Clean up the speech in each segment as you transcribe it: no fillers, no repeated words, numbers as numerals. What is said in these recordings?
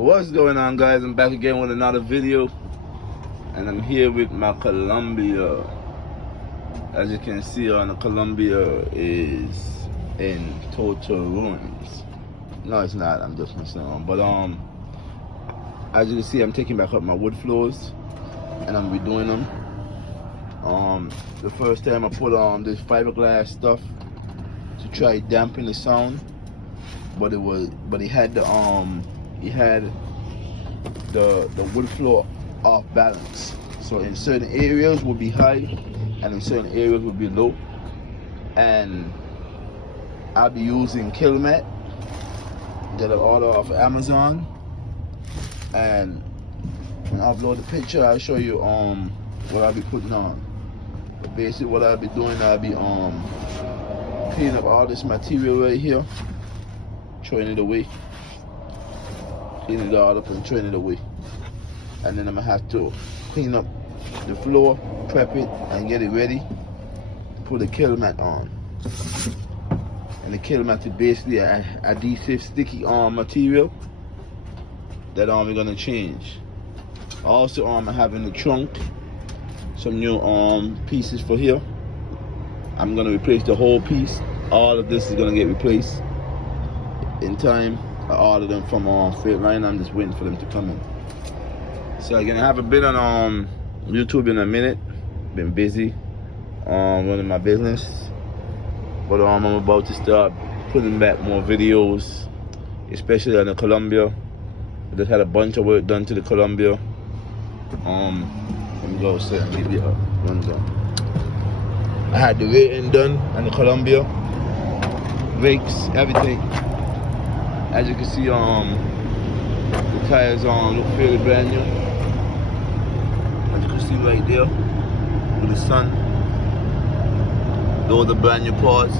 What's going on, guys? I'm back again with another video, and I'm here with my Columbia. As you can see, the Columbia is in total ruins. No, it's not. I'm just messing around. But as you can see, I'm taking back up my wood floors, and I'm redoing them. The first time I put on this fiberglass stuff to try dampen the sound, but it had the wood floor off balance. So in certain areas would be high, and in certain areas would be low. And I'll be using Kilmat, get an order off Amazon, and when I upload the picture, I'll show you what I'll be putting on. But basically, what I'll be doing, I'll be cleaning up all this material right here, throwing it away, clean it all up and throwing it away. And then I'm gonna have to clean up the floor, prep it, and get it ready to put the Kilmat on. And the Kilmat is basically an adhesive sticky material that we're gonna change. Also, I have in the trunk some new pieces for here. I'm gonna replace the whole piece. All of this is gonna get replaced in time. I ordered them from Freightliner. I'm just waiting for them to come in. So again, I haven't been on YouTube in a minute. Been busy running my business, but I'm about to start putting back more videos, especially on the Columbia. I just had a bunch of work done to the Columbia. Let me go upstairs and give you a rundown. I had the rating done on the Columbia, brakes, everything. As you can see, the tires look fairly brand new. As you can see right there, with the sun. Those are brand new parts,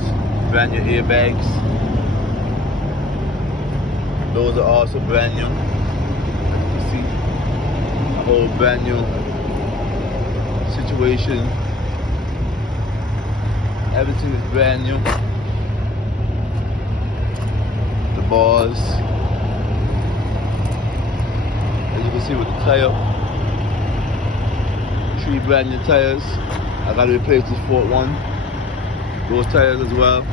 brand new airbags. Those are also brand new. As you can see, a whole brand new situation. Everything is brand new. The bars, as you can see with the tire, 3 brand new tires. I gotta replace this fourth one. Those tires as well.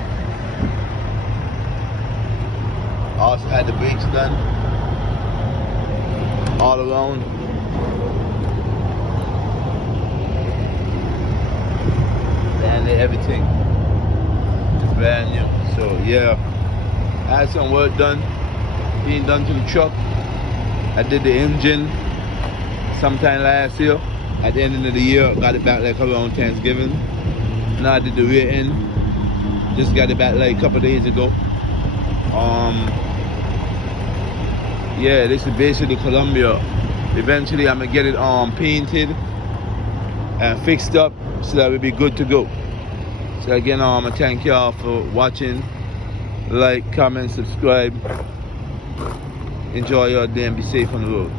I also had the brakes done all around. And everything is brand new. So yeah, I had some work done, being done to the truck. I did the engine sometime last year. At the end of the year, got it back like around Thanksgiving. Now I did the rear end. Just got it back like a couple days ago. Yeah, this is basically Columbia. Eventually I'm gonna get it painted and fixed up so that we'll be good to go. So again, I thank y'all for watching. Like, comment, subscribe. Enjoy your day and be safe on the road.